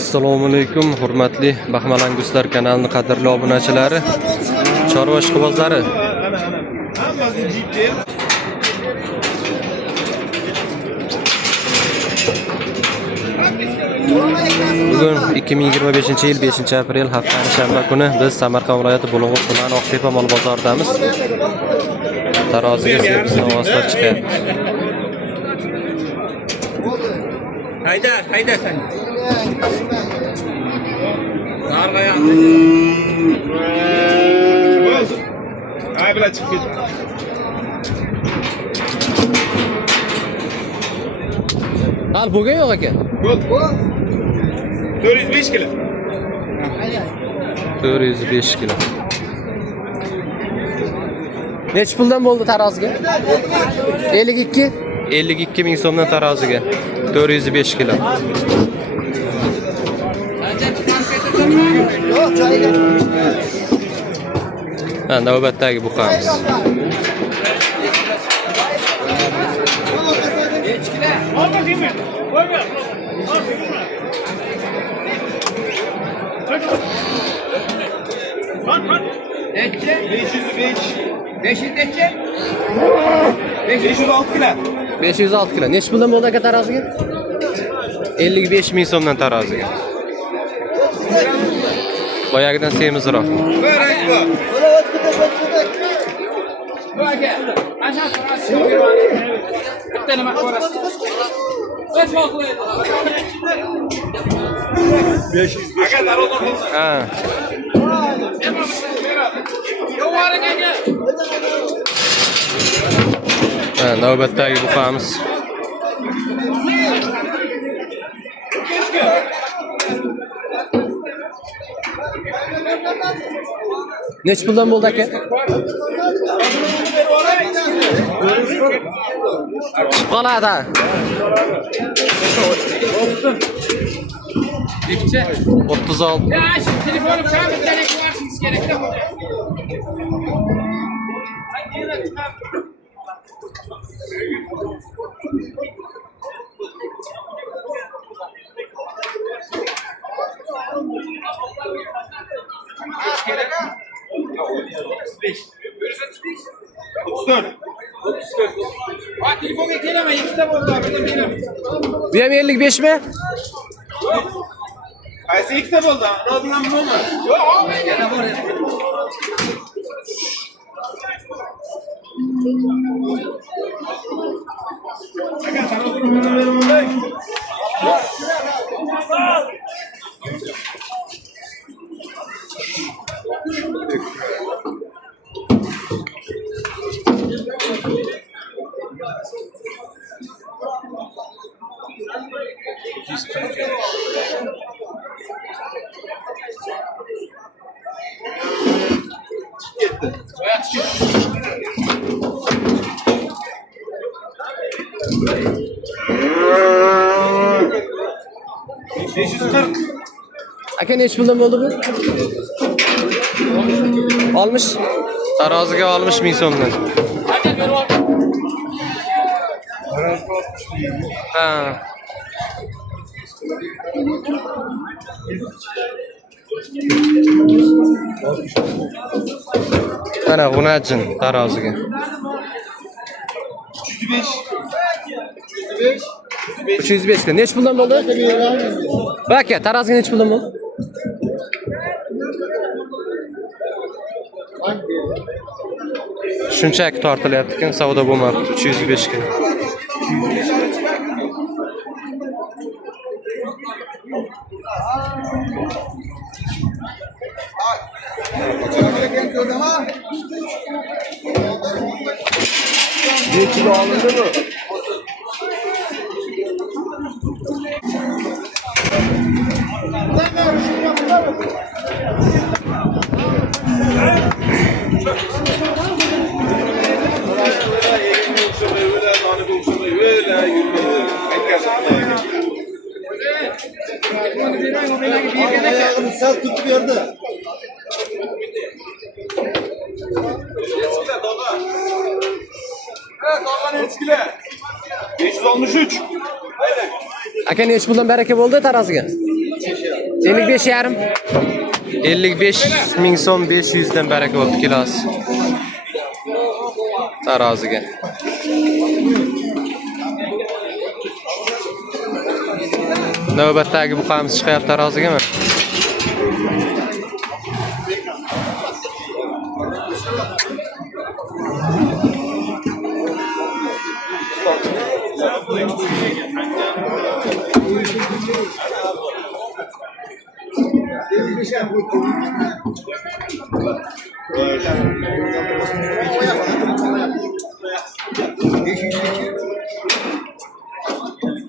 Assalomu alaykum, hurmatli Baxmalanguslar kanalining qadrli obunachilari, chorva ishqibozlari. Bugun 2025-yil 5-aprel haftaning shanba kuni biz Samarqand viloyati Bulung'ur tumani Oqtepa mol bozoridamiz. Taroziga servisdan vositalar chiqyapti. Hayda sen. Dargaya. Ay bila çık git. Al bugün yok aka. 405 kilo. 405 kilo. Neç puldan bo'ldi taroziga? 52. 52 ming so'mdan taroziga. 405 kilo. Ha, navbatdagi buqamiz. Neçe? 505. 500 neçe? 506 kilo. 506 kilo. Neç puldan bo'ldi aka taroziga? 55 ming so'mdan taroziga. Boyagidan semizroq. Ha. Ha, navbatdagi buqamiz. Neç puldan bo'ldi aka? Chiqib qoladi. Neçe? 36. Ya şu telefonum sabitlerek varsınız gerekli bu. Telefonu geleme, ikisi oldu abi. Bu ham 55 mi? Qaysi ikkita bo'ldi? Roziman bo'lma. Yo'q, yana bor. Aka, tarafini bermay. Aka neç puldan bo'ldi bu? Olmuş. Taroziga 60 ming so'mdan. Ha. Ana g'unajin taroziga. 305 kilo. Neç puldan bo'ldi? Bak ya, taroziga neç puldan bo'ldi? Shunchaki tortilyapti ekan, savdo bo'lmabdi. 305 kilo. Bir kilo alındı mı? Ayağını sert tutup yerde. 563. Aka neç puldan baraka bo'ldi taroziga? 55 yarım. 55 ming so'm 500 dan baraka bo'ldi kilosi. Taroziga. Navbatdagi buqamiz chiqyapti tarozigami?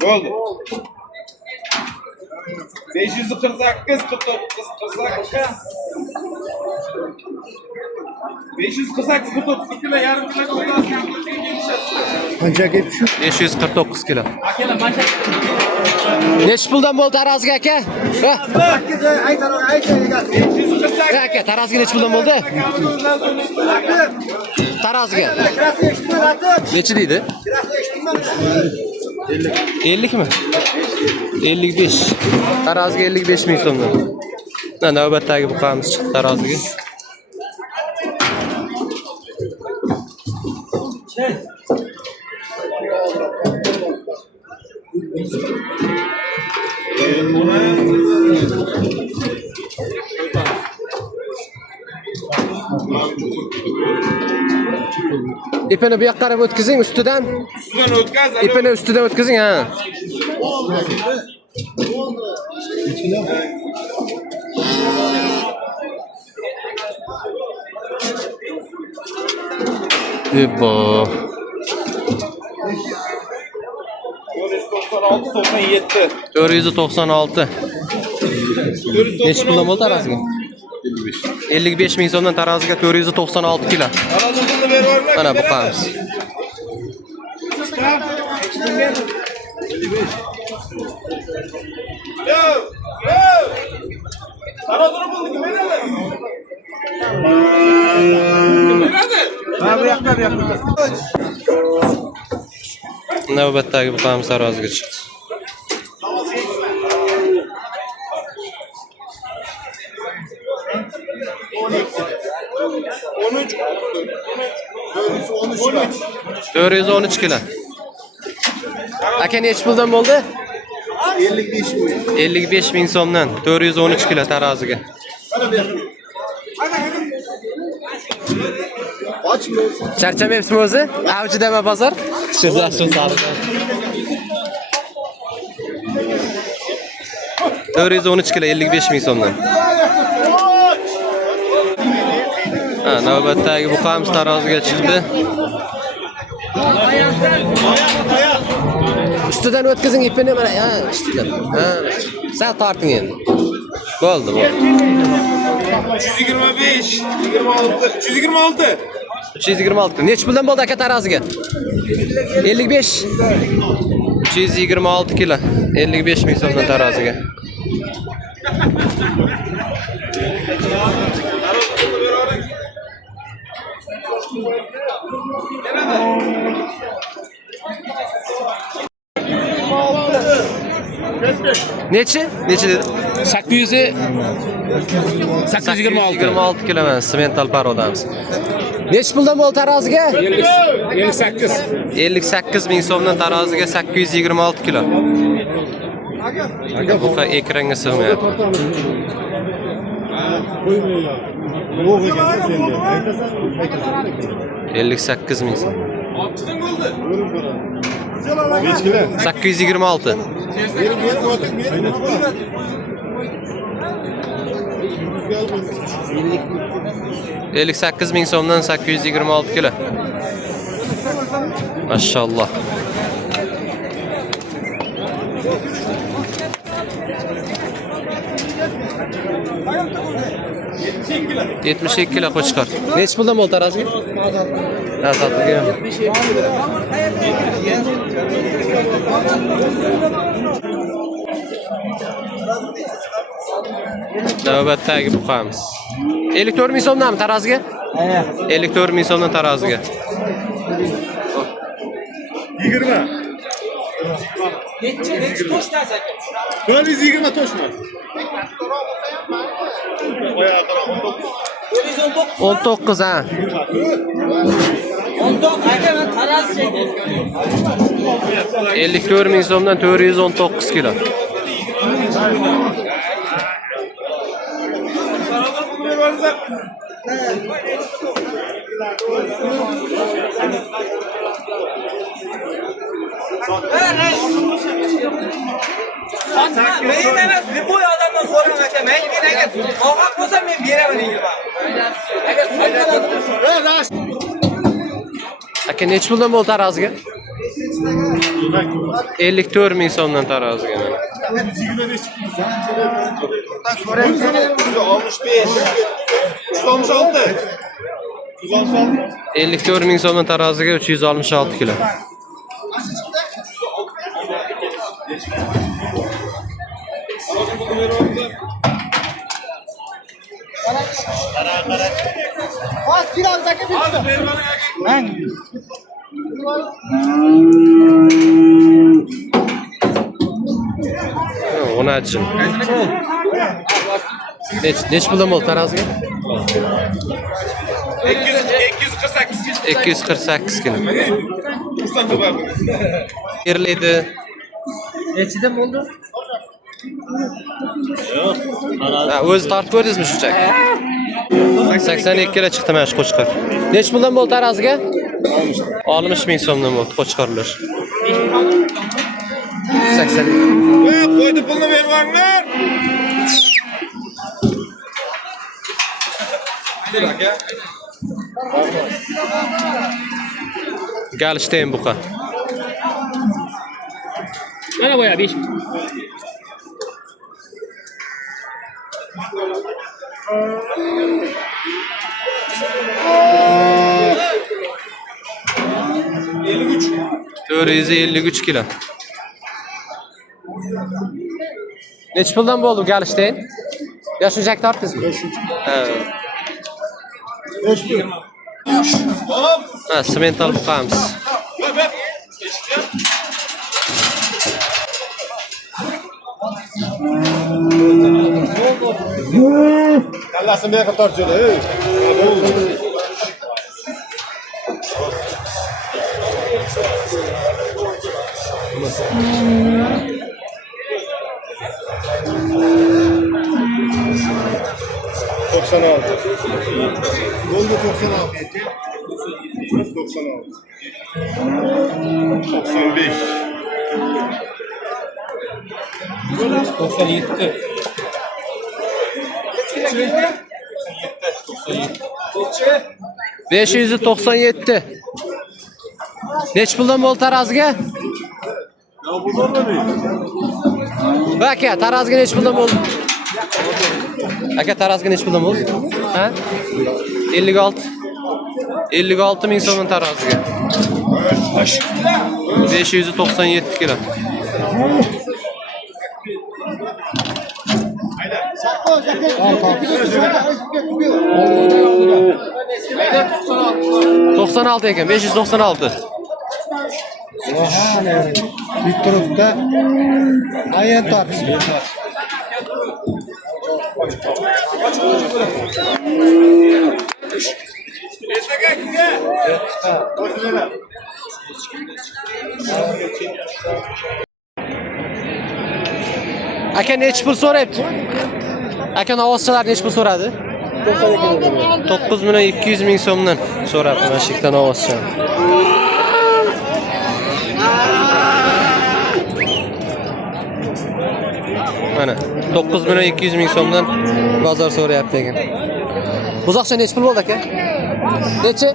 Oldu. 548, 49, 548, 49 kilo yarım kilo koyuyoruz. Qancha ketdi? 549 kilo. Nechi puldan bo'ldi taroziga aka? Aka, taroziga nechi puldan bo'ldi? Taroziga. Nechi deydi? 50 mi? 55. Taroziga 55 ming so'mdan. Navbatdagi buqamiz chiqdi taroziga. İpini bir qarab o'tkazing ustidan. Ustidan o'tkaz. İpini ustidan o'tkazing ha. Ebo. 96, 496. Nechi puldan bo'ldi taroziga? 55 ming so'mdan taroziga 496 kilo. Mana buqamiz. Tarazını bulduk. Navbatdagi buqamiz taroziga chiqdi. Dört yüz 13 kilo. Aka nechi puldan bo'ldi? 55 ming. 55 ming so'mdan 413 kilo taroziga. Charchamayapsizmi o'zi? Avjidami bozor? Sizlar shu sariq. 413 kilo 55 ming so'mdan. Ha, navbatdagi buqamiz taroziga chiqdi. Ustidan o'tkazing ipini mana, ha, ustidan. Ha, sal torting endi. Bo'ldi, bo'ldi. 325, 26, 326. 326. Nechi puldan bo'ldi aka taroziga? 55. 326 kilo. 55 ming so'mdan taroziga. Nechi? Nechi dedi? 826 kilo men semental parodamiz. Nechi puldan bo'ldi taroziga? 58. 58 ming so'mdan taroziga 826 kilo. Bu ekranga sig'mayapti. Qo'ymaylar. 58 ming so'm. 826. 58 ming so'mdan 826 kilo. Maşallah. Yetmiş iki kilo qo'chqor. Nechi puldan bo'ldi taroziga? Ha, sotilgan. Navbatdagi buqamiz. 54 ming so'mdanmi taroziga? 54 ming so'mdan taroziga. 20. Nechi to'shdan 420 to'shma. 19 ha. 54 ming so'mdan 419 kilo. Men emas, bu odamdan so'rang aka. Men agar qo'rqoq bo'lsa men beraman deyman. Agar Aka necha puldan bo'ldi taroziga? 54 ming so'mdan taroziga. 54 ming so'mdan taroziga 366 kilo. O'nachin. Nech puldan bo'ldi taroziga? 248 kilo. Yerlaydi. Nechidan bo'ldi? Ha, o'zi tortib ko'rdingizmi shunchaki? 82 kilo chiqdi mana shu qo'chqor. Nech puldan bo'ldi taroziga? 60 ming so'mdan bo'ldi qo'chqorlar. 80. Qo'ydi pulni bermanglar. Galishtayn buqa. Mana boya 5. %53 kilo. Necha puldan bo'ldi Galishtayn? Ya shunchaki tortdingizmi? Ha. Ha, semental buqamiz. Kallasini bu yoqqa tortjada. Bo'ldi 96. 95. 597. Necha puldan bo'ldi taroziga? Aka, taroziga necha puldan bo'ldi? Aka, taroziga necha puldan bo'ldi? Ha? 56. 56 ming so'mdan taroziga. 597 kilo. Doksan altı ekan, 596. Bir turupda ayet tartışıyor. Aka necha pul so'rayapti? Aka ovozchilar necha pul so'radi? 9 million 200 ming so'mdan so'rabdi mana shu yerdan ovozchi. Mana 9 million 200 ming so'mdan bozor so'rayapti ekan. Buzoqcha necha pul bo'ldi aka? Necha?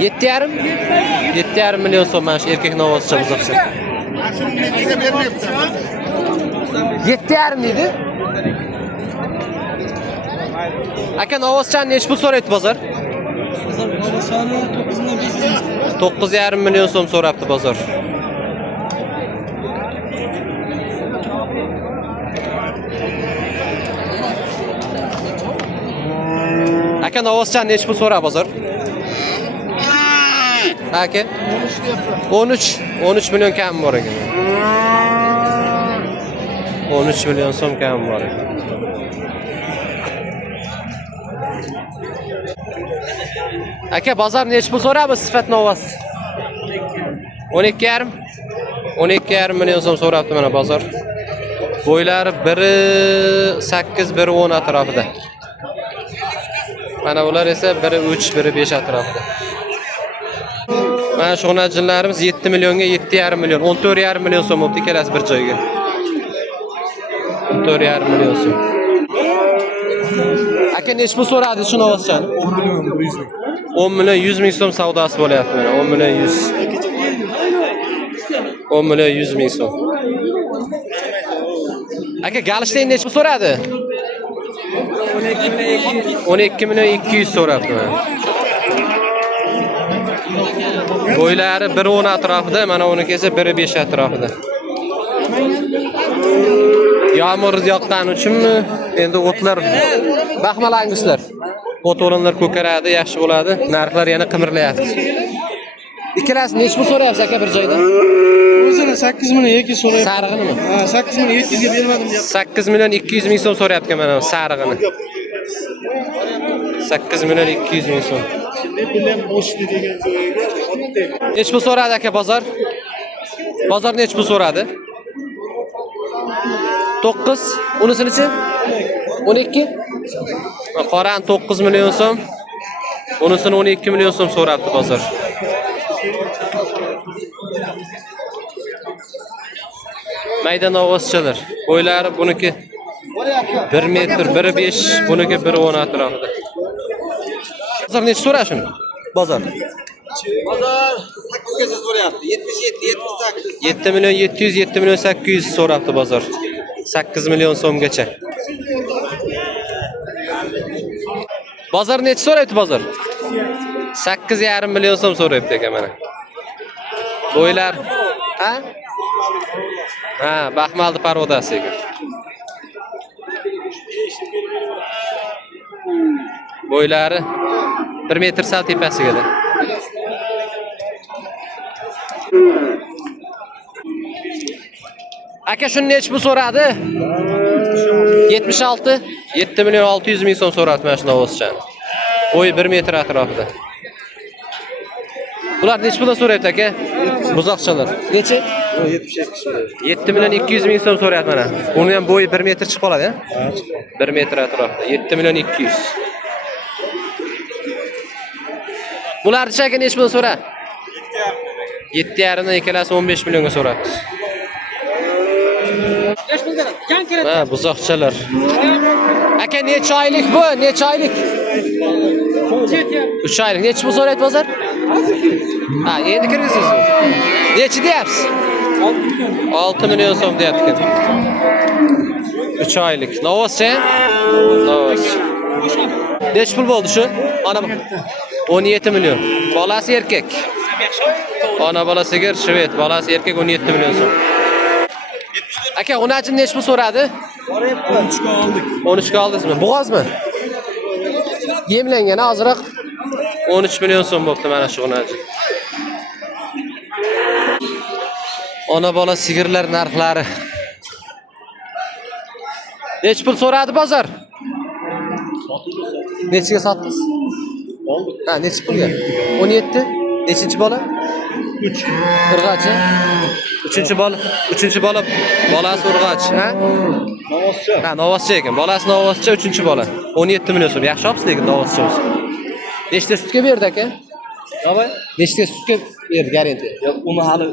7,5 million so'm mana shu erkak ovozchi buzoqcha. 7,5 deydi. Aka ovozchan necha pul so'raydi bozor? 9,5 million so'm so'rabdi bozor. Aka ovozchan necha pul so'rab bozor? Aka 13 milyon kam bor ekan. 13 milyon so'm kam bor ekan. Aka bozor nech pul so'rayapsiz sifat novas? 12,5. 12,5 milyon so'm so'rayapti mana bozor. Bo'ylari 1.8, 1.10 atrofida. Mana ular esa 1.3, 1.5 atrofida. Mana shu xonajinlarimiz 7 millionga 7,5 million, 14,5 million so'm bo'ldi ikkalasi bir joyga. 14,5 million so'm. Aka nech pul so'radi shu novoschani? 10 million 100 ming so'm savdosi bo'lyapti mana. 10 million 100. 10 million 100 ming so'm. Aka Galishtayn nech pul so'radi? 12 million 200 so'rabdi mana. Bo'ylari 1.10 atrofida, mana uniki esa 1.5 atrofida. Yağmur yoqqani uchunmi? Endi o'tlar baxmalanguslar. O't o'rinlar ko'karadi, yaxshi bo'ladi. Narxlar yana qimirlayapti. Ikkalasi nech pul so'rayapsiz aka bir joyda? O'zini 8 million 200 so'rayapti. Sarig'inimi? Ha, 8 million 700 ga bermadim deyapti. 8 million 200 ming so'm so'rayapti mana sarig'ini. 8 million 200 ming so'm. Bilan bo'shdi degan joyga Nech pul so'radi aka bozor? Bozor nech pul so'radi? 9, unisinichi? 12. Qoran 9 million so'm. Unisini 12 million so'm so'rabdi bozor. Maydon ovozchalar. Bo'ylari buniki 1 metr, 1.5, buniki 1.10 atrofida. Bozor nech so'rashim? Bozor. Bozor 8 gacha so'rayapti. 77, 78. 7 million 700, 7 million 800 so'rabdi bozor. 8 million so'mgacha. Bozor nech so'rayapti bozor? 8,5 million so'm so'rayapti ekan mana. Bo'ylar, ha? Ha, baxmaldi parodasi ekan. Bo'ylari 1 metr sal tepasiga da. Aka shuni nech pul so'radi? 76, 7 million 600 ming so'm so'radi mana shu novvoschani. Bo'yi 1 metr atrofida. Bular nech puldan so'rayapti aka? Buzoqchalar. Necha? 7 million 200 ming so'm so'rayapti mana. Uni ham bo'yi 1 metr chiqib qoladi, ha? 1 metr atrofida. 7 million 200. Bularni aka nech puldan so'ra? 7,5 dan ikkalasi 15 millionga so'radi. Ha, buzoqchalar. Aka necha oylik bu? Necha oylik? 3 oylik. Necha pul so'rayapti bozor? Ha, endi kirgizsiz. Necha deyapsiz? 6 million so'm deyapti ekan. 3 oylik. Novoscha? Novos. Necha pul bo'ldi shu? Ana 17 million. Bolasi erkak. Ona bola sigir, shved, bolasi erkak 17 million so'm. Aka, unachini nech pul so'radi? 13 ga oldik. 13 ga oldingizmi? Bo'g'ozmi? Yemlangan hozirroq 13 million so'm bo'pti mana shu unachi. Ona bola sigirlar narxlari. Nech pul so'radi bozor? Nechiga sotdingiz? Ha, nechi pulga? 17. Nechinchi bola? 3. Urg'achi. 3-chi bola bolasi urg'ach, ha? Novoscha. Ha, novoscha ekan. Bolasi novoscha, 3-chi bola. 17 million so'm. Yaxshi olibsiz lekin novoscha bo'lsa. Nechta sutga berdi aka? Nima? Nechta sutga berdi garantiya? Yo'q, uni hali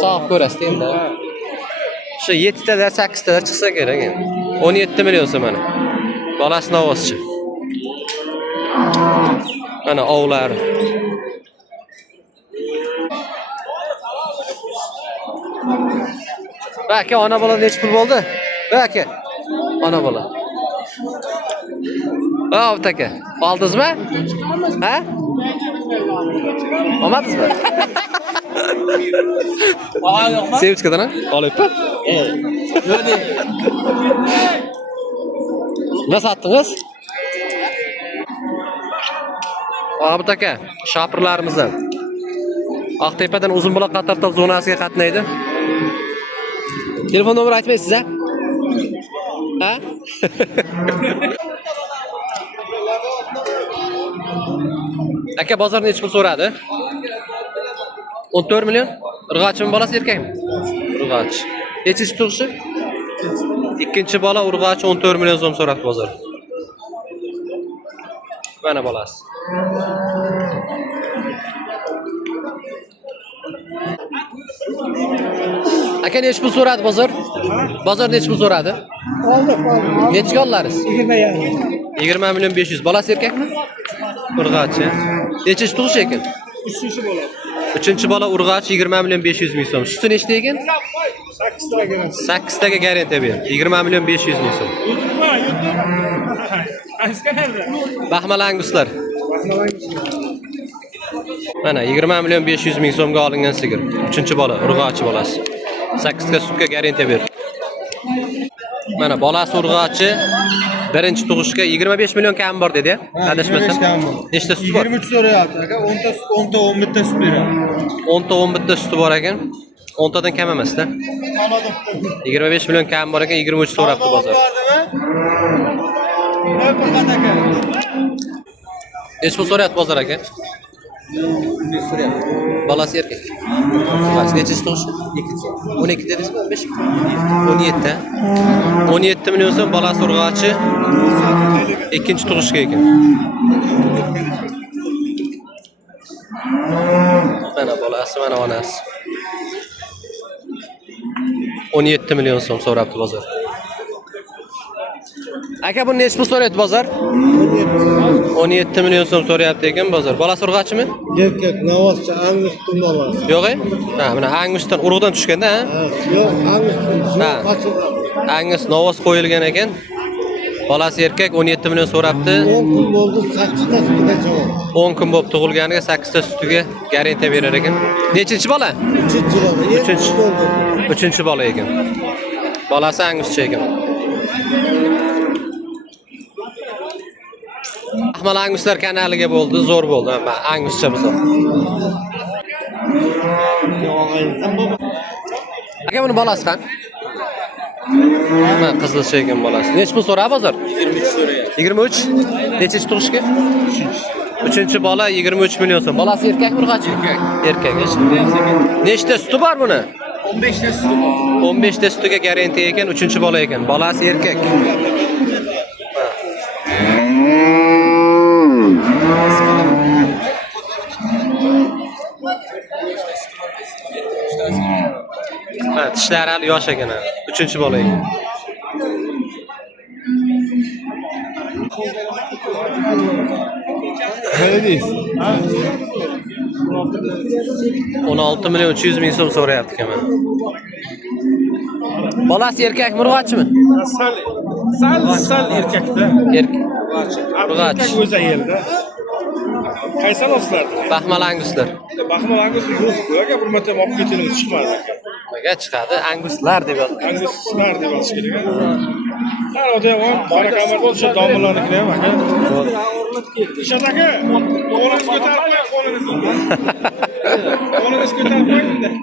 Sog' ko'rasiz endi. Shu 7 talar, 8 talar chiqsa kerak endi. 17 million so'm mana. Bolasi novoscha. Mana ovlari. Aka, ona bola nech pul bo'ldi? Aka, ona bola. Hop aka, oldingizmi? Ha? Olmadingizmi? Sevchkadan ha? Olyapti. Nima sotdingiz? Obid aka, shopirlarimizdan. Aqtepadan Uzunbuloq Qatortol zonasiga qatnaydi. Telefon nomeri aytmaysiz a? Ha? Aka bozor necha pul so'radi? 14 million. Urg'ochimi bolasi erkakmi? Urg'och. Nechinchi tug'ishi? Ikkinchi bola urg'och 14 million so'm so'rabdi bozor. Mana bolasi. Aka necha pul so'radi bozor? Bozor necha pul so'radi? Oldik. Nechiga ollarsiz? 20 million 500. Bolasi erkakmi? Urg'och. Nechinchi tug'ish ekan? 3-chi bola. Uchinchi bola urg'och 20 million 500 ming so'm. Suti nechta ekan? 8 ta garanti. 8 taga garantiya ber. 20 million 500 ming so'm. Baxmal anguslar. Mana 20 million 500 ming so'mga olingan sigir. Uchinchi bola, urg'ochi bolasi. 8 ta sutga garantiya ber. Mana bolasi urg'ochi birinchi tug'ishga 25 million kam bor dedi. Adashmasam. Nechta sut bor? 23 so'rayapti aka. 10 ta sut, 10 ta 11 ta sut beradi. 10 ta 11 ta suti bor ekan. 10 tadan kam emas-da. 25 million kam bor ekan, 23 so'rabdi bozor. Necha pul so'rayapti bozor aka? Bolasi erkak. Bas nechinchi tug'ish? 12 dedingizmi? 15 mi? 17. 17 million so'm bolasi urg'ochi. Ikkinchi tug'ishga ekan. Mana bolasi, mana onasi. 17 million so'm so'rabdi bozor. Aka bu necha pul so'rayapti bozor? 17 million so'm so'rayapti ekan bozor. Bolasi urg'ochimi? Erkak navozchi angustin bolasi. Yo'q-e? Ha, mana angusdan urug'dan tushganda, ha? Yo'q, angustin. Ha. Angus novoz qo'yilgan ekan. Bolasi erkak 17 million so'rabdi. 10 kun bo'ldi, 8 ta sutigacha bor. 10 kun bo'lib tug'ilganiga 8 ta sutiga garantiya berar ekan. Nechinchi bola? 3-chi bola. 3-chi. bo'ldi. 3-chi bola ekan. Bolasi anguscha ekan. Ahmal anguslar kanaliga bo'ldi, zo'r bo'ldi. Ha, anguscha bozor. Aka buni bolasi qani? Mana qizilcha ekan bolasi. Necha pul so'radi bozor? 23 so'rayapti. 23. Nechinchi tug'ishga? 3-chi bola 23 million so'm. Bolasi erkakmi, urg'ochmi? Erkak. Nechta suti bor buni? 15 ta suti bor. 15 ta sutiga garantiya ekan, 3-chi bola ekan. Bolasi erkak. Ha, tishlari hali yosh ekan. 3-chi bola ekan. Nima deysiz? 16 million 300 ming so'm so'rayapti ekan mana. Bolasi erkakmi, urg'ochmi? Sal erkakda. Urg'och. O'zi yerda. Qaysi olosizlar? Baxmal anguslar. Baxmal angus yo'q. Yo'q, bir marta olib ketilib chiqmadi. Nimaga chiqadi? Anguslar deb yozdi. Anguslar deb yozish kerak. Har odam qora kamar o'sha domlalarnikida ham aka. Ishot aka, qo'lingizni ko'tarib qo'ying, qo'lingizni. Qo'lingizni ko'tarib qo'ying.